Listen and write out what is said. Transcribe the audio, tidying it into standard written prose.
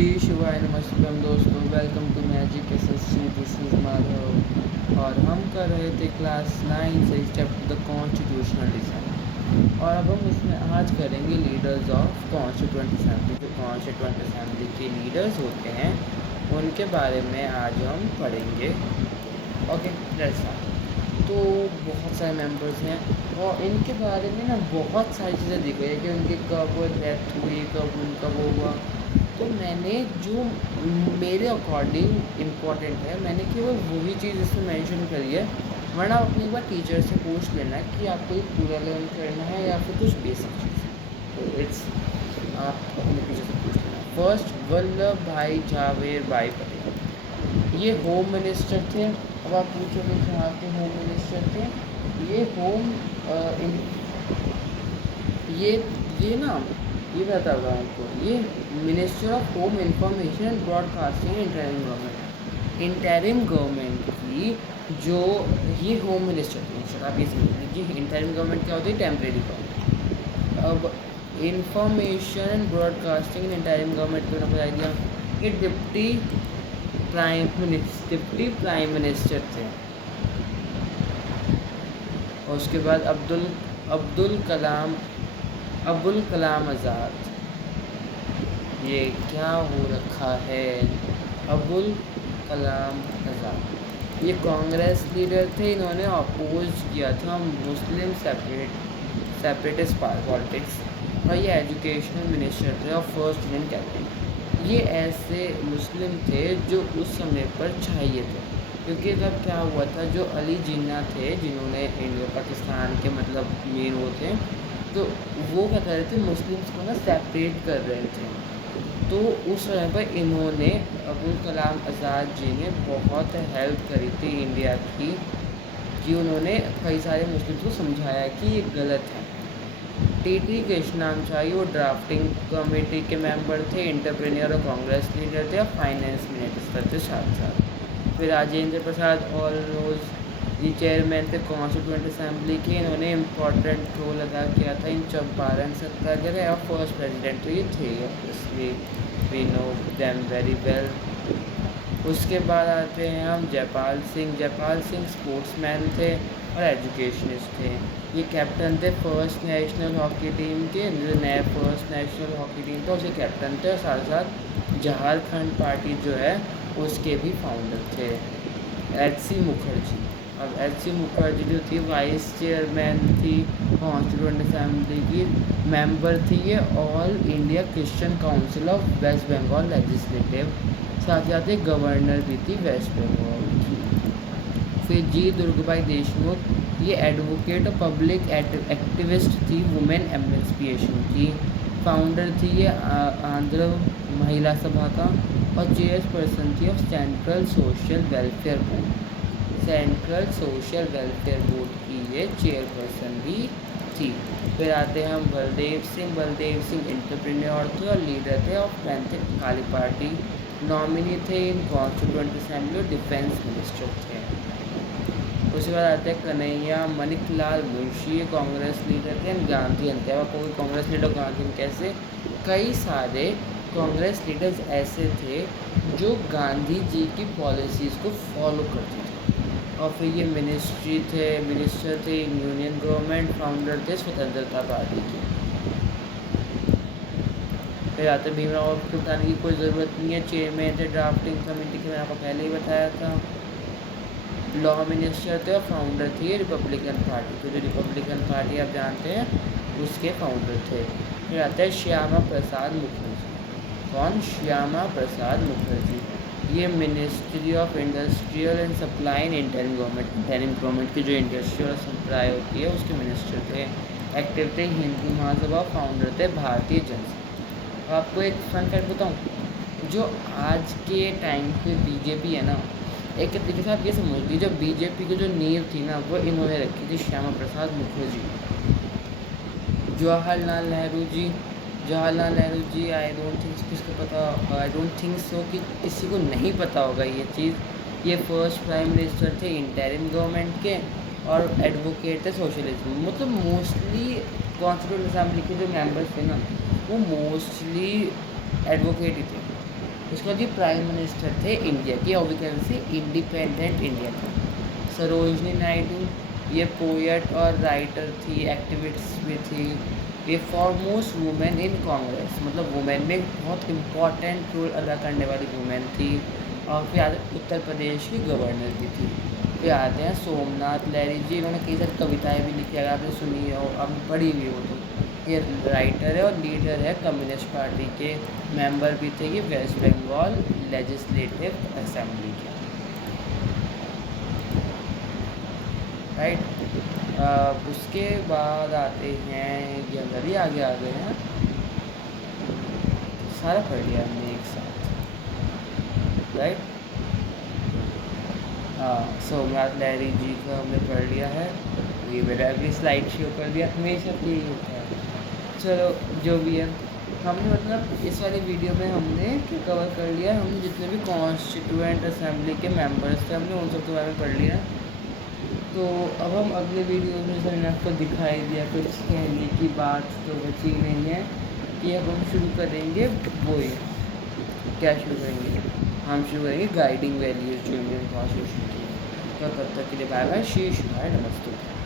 श्री शिवाय नमस्ते दोस्तों, welcome to magic SSC. This is Madhav और हम कर रहे थे क्लास 9 से step to the constitutional design. और अब हम उसमें आज करेंगे लीडर्स ऑफ कॉन्स्टिट्यूंट असेंबली। जो कॉन्स्टिट्यूंट असेंबली के लीडर्स होते हैं उनके बारे में आज हम पढ़ेंगे। Okay, let's start. तो बहुत सारे मेंबर्स हैं और इनके बारे में ना बहुत सारी चीज़ें दिख रही है कि उनकी कब डेथ हुई, कब उनका वो हुआ। तो मैंने जो मेरे अकॉर्डिंग इम्पोर्टेंट है, मैंने केवल वही चीज़ इसमें मेंशन करी है। वरना आप अपनी एक बार टीचर से पूछ लेना कि आपको ये पूरा लर्न करना है या फिर कुछ बेसिक चीज़। तो इट्स आप अपने टीचर से पूछ लेना। फर्स्ट, वल्लभ भाई झावेर भाई पटेल। ये होम मिनिस्टर थे। अब आप पूछोगे कहाँ के होम मिनिस्टर थे। ये होम इन ये ना ये बता रहा हूँ आपको। ये minister of home information and broadcasting interim government की जो ये होम मिनिस्टर थे। सर आप ये समझ लीजिए, इंटरिम गवर्नमेंट क्या होती है? Temporary government. अब information and broadcasting interim government को बता दिया। ये डिप्टी प्राइम मिनिस्टर थे। और उसके बाद अब्दुल कलाम आज़ाद। ये क्या हो रखा है? अब्दुल कलाम आज़ाद ये कांग्रेस लीडर थे। इन्होंने अपोज किया था मुस्लिम सेपरेटिस्ट पॉलिटिक्स। और ये एजुकेशनल मिनिस्टर थे और फर्स्ट इंडियन कैबिनेट। ये ऐसे मुस्लिम थे जो उस समय पर चाहिए थे, क्योंकि तब क्या हुआ था, जो अली जिन्ना थे जिन्होंने इंडिया पाकिस्तान के मतलब मेन वो थे, तो वो क्या कर रहे थे, मुस्लिम्स को ना सेपरेट कर रहे थे। तो उस समय पर इन्होंने अब्दुल कलाम आज़ाद जी ने बहुत हेल्प करी थी इंडिया की, कि उन्होंने कई सारे मुस्लिम्स को समझाया कि ये गलत है। टी कृष्णाचार्य वो ड्राफ्टिंग कमेटी के मेंबर थे, एंटरप्रेन्योर और कांग्रेस लीडर थे और फाइनेंस मिनिस्टर थे साथ साथ। फिर राजेंद्र प्रसाद ऑल नोज ये चेयरमैन थे कॉन्स्टिट्यूंट असेंबली के। इन्होंने इम्पोर्टेंट रोल अदा किया था इन चंपारण सत्याग्रह और फर्स्ट प्रेसिडेंट तो ये थे, इसलिए we know them very well. उसके बाद आते हैं हम जयपाल सिंह स्पोर्ट्समैन थे और एजुकेशनिस्ट थे। ये कैप्टन थे फर्स्ट नेशनल हॉकी टीम के, जो नए फर्स्ट नेशनल हॉकी टीम था उसके कैप्टन थे। और साथ साथ झारखंड पार्टी जो है उसके भी फाउंडर थे। एच.सी. मुखर्जी। अब एच.सी. मुखर्जी जो थी वाइस चेयरमैन थी कॉन्स्टिट्यूंट असेंबली की। मेंबर थी ये all India Christian council of West Bengal legislative. साथ ही साथ एक गवर्नर भी थी वेस्ट बंगाल की। फिर जी दुर्गाबाई देशमुख। ये एडवोकेट और पब्लिक एक्टिविस्ट थी वुमेन एमेंसिपेशन की। फाउंडर थी ये आंध्र महिला सभा का और चेयरपर्सन थी of central social welfare board की ये चेयरपर्सन भी थी। फिर आते हैं हम बलदेव सिंह एंटरप्रेन्योर थे और लीडर थे of panther Kali party. Nominee थे इन कॉन्स्टिट्यूंट असेंबली और डिफेंस मिनिस्टर थे। उसके बाद आते हैं कन्हैया मणिकलाल मुंशी, कांग्रेस लीडर थे। गांधी अंत्य आपको कांग्रेस लीडर गांधी कैसे, कई सारे कांग्रेस लीडर्स ऐसे थे जो गांधी जी की पॉलिसीज़ को फॉलो करते थे। और फिर ये मिनिस्टर थे यूनियन गवर्नमेंट, फाउंडर थे स्वतंत्रता पार्टी के। फिर आते भीमराव अम्बेडकर बताने की कोई ज़रूरत नहीं है, चेयरमैन थे ड्राफ्टिंग कमेटी के, मैंने आपको पहले ही बताया था। लॉ मिनिस्टर थे और फाउंडर थे रिपब्लिकन पार्टी के, जो रिपब्लिकन पार्टी आप जानते हैं उसके फाउंडर थे। फिर आता है श्यामा प्रसाद मुखर्जी। कौन? श्यामा प्रसाद मुखर्जी। ये ministry of industrial and supply in interim government की जो इंडस्ट्रियल सप्लाई होती है उसके मिनिस्टर थे। एक्टिव थे हिंदू महासभा, फाउंडर थे भारतीय जनसंघ। आपको एक फन फैक्ट बताऊँ, जो आज के टाइम पे बीजेपी है ना, एक तरीके से आप ये समझ लीजिए, जब बीजेपी की जो नींव थी ना वो इन्होंने रखी थी Shyama Prasad Mukherjee. Jawaharlal Nehru ji I don't think so कि किसी को नहीं पता होगा ये चीज़। ये फर्स्ट प्राइम मिनिस्टर थे इंटरिम गवर्नमेंट के और एडवोकेट थे सोशलिज्म। मतलब मोस्टली कॉन्स्टिट्यूंट असेंबली के जो मेंबर्स थे ना वो मोस्टली एडवोकेट ही थे। उसके बाद ये प्राइम मिनिस्टर थे इंडिया की, और we can say independent India था। सरोजनी नायडू, ये पोएट और राइटर थी, एक्टिविस्ट भी थी, ये फॉरमोस्ट वुमेन इन कांग्रेस, मतलब वुमेन में बहुत इम्पॉर्टेंट रोल अदा करने वाली वुमेन थी। और फिर आते उत्तर प्रदेश की गवर्नर भी थी। फिर आते हैं सोमनाथ लहरी जी, इन्होंने कई सारी कविताएं भी लिखी, अगर आपने सुनी है और आपने पढ़ी भी हो तो। ये राइटर है और लीडर है कम्युनिस्ट पार्टी के, मेंबर भी थे ये वेस्ट बंगाल लेजिस्लेटिव असेंबली के, राइट। उसके बाद आते हैं, ये अंदर ही आगे आ गए हैं, सारा पढ़ लिया हमने एक साथ, राइट। हाँ, सोमनाथ लहरी जी का हमने पढ़ लिया है। ये मेरा अगली स्लाइड शो कर दिया, हमेशा यही होता है। चलो जो भी है, हमने मतलब इस वाली वीडियो में हमने क्या कवर कर लिया, हमने जितने भी कॉन्स्टिट्यूएंट असेंबली के मेंबर्स थे हमने उन सब के बारे में पढ़ लिया। तो अब हम अगले वीडियो में जैसे मैंने आपको दिखाई दिया, कुछ कहने की बात तो बची नहीं है कि अब हम शुरू करेंगे वो ही, क्या शुरू करेंगे, हम शुरू करेंगे गाइडिंग वैल्यूज जो इंडियन कॉन्स्टिट्यूशन की। तो तब तक के लिए बाय बाय, शीश, नमस्ते।